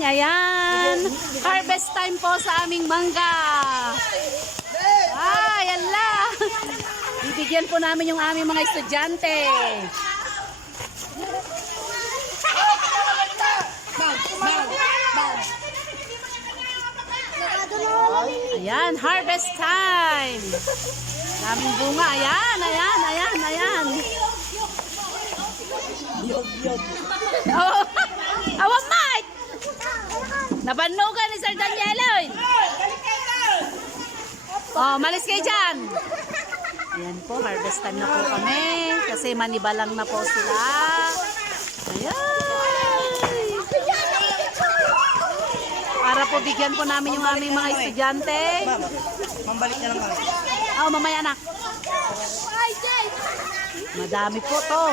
morning. Ayan. Harvest time po sa aming mangga. Ay, ala. Bibigyan po namin yung aming mga estudyante. Ayan, harvest time. Daming bunga. Ayan, ayan, ayan, ayan. Oh, awan mate. Nabanugan ni Sir Danieloy. Oh, malis kayo dyan. Ayan po, harvest time na po kami. Kasi manibalang na po sila. Ayan. Para po bigyan po namin yung aming mga estudyante. Mambalik na lang kami. Oh, mamaya anak. Madami po to.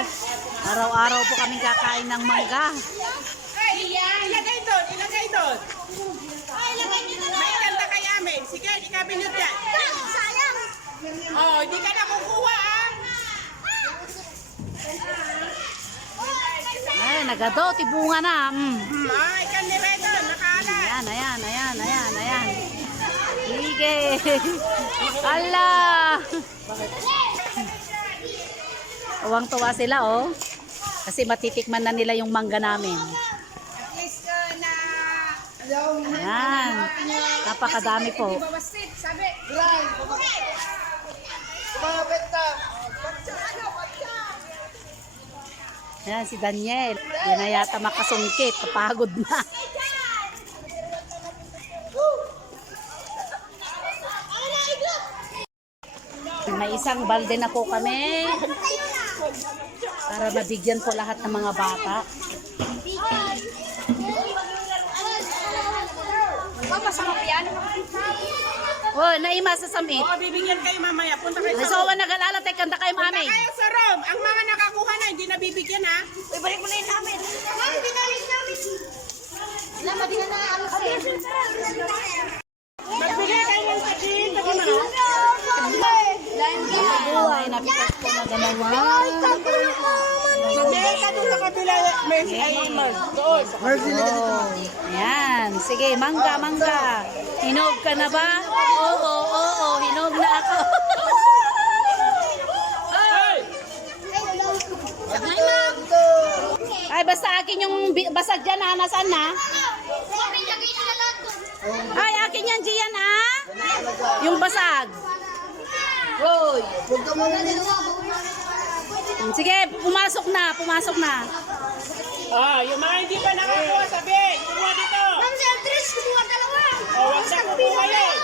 Araw-araw po kaming kakain ng mangga. Ilagay doon, ilagay doon. May kanta kay amin. Sige, ikabinot yan. Sayang! Oh, hindi ka na kukuha ah. Ay, nagado, tibunga na. Ay, kandireto, nakaalat. Ayan, ayan, ayan, ayan, ayan. Sige. Ala. Tuwang-tuwa sila, oh. Kasi matitikman na nila yung mangga namin. At least na... Ayan. Napakadami po. Bawasit, sabi. Ayan, si Daniel. Hindi na yata makasungkit. Napagod na. May isang balde na po kami. Para mabigyan po lahat ng mga bata. Oh, naima sa samit. Oo, bibigyan kayo mamaya. Punta kayo sa So, room. nag-alala tayo kanta kayo Punta mami. kayo sa room. Ang mga nakakuha na, hindi na bibigyan ha. Ibalik mo na yun namin. Mami, binalik namin. Lama, di na naalos eh. Magbigay kayo ng sakin. Buhay, napitas po na ganawa. Magbigay ka doon sa kabila. Doon. Oh, ayan. Sige, mangga, mangga. Hinog ka na ba? Oo, oo, hinog na ako. Ay, basta akin yung basag dyan, ha? Nasaan na? Ay, akin yan, Gian, ha? Yung basag. Hoy. Sige, pumasok na, pumasok na. Ah, yung mga hindi pa nakakuha, sabihin. Kumuha dito. Ma'am, si Andres, kumuha dalawa. O, wag siya kukuha yun.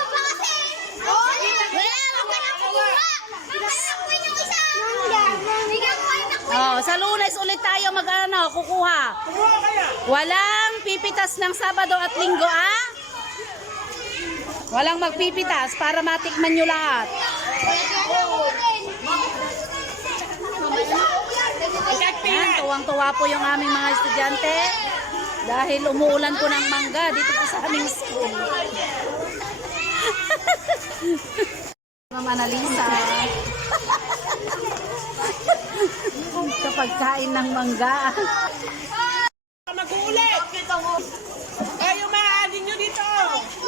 Wala, wag ka na kumuha. Pinakuha yung isa. Bigyan mo ay nakuha. Oh, sa Lunes ulit tayo kukuha. Kumuha kaya. Walang pipitas ng Sabado at Linggo, ah? Walang magpipitas para matikman nyo lahat. Yan, tuwang-tuwa po yung aming mga estudyante dahil umuulan po ng mangga dito po sa aming school. Ma'am Analisa. Kapag kain ng mangga. Mag-uulit. Kayo maaalin nyo dito.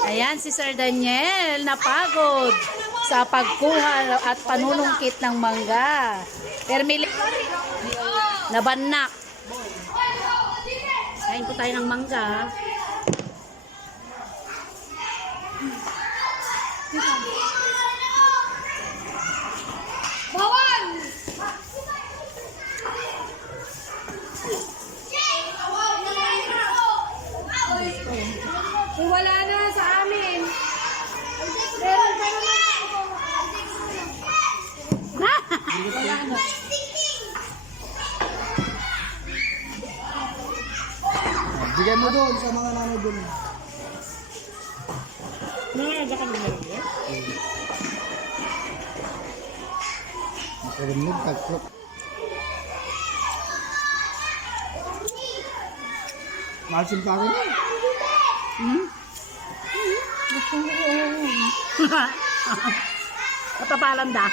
Ayan si Sir Daniel, napagod sa pagkuha at panunungkit ng mangga. Permili nabanak. Kain po tayo ng mangga. Bawal! Wala na sa amin. Meron pa naman. Wala na. Bigay mo doon sa mga nanay doon. Nangaga kami na rin. Nakarinig, tagplok. Malsim pa rin eh. Katapalan da.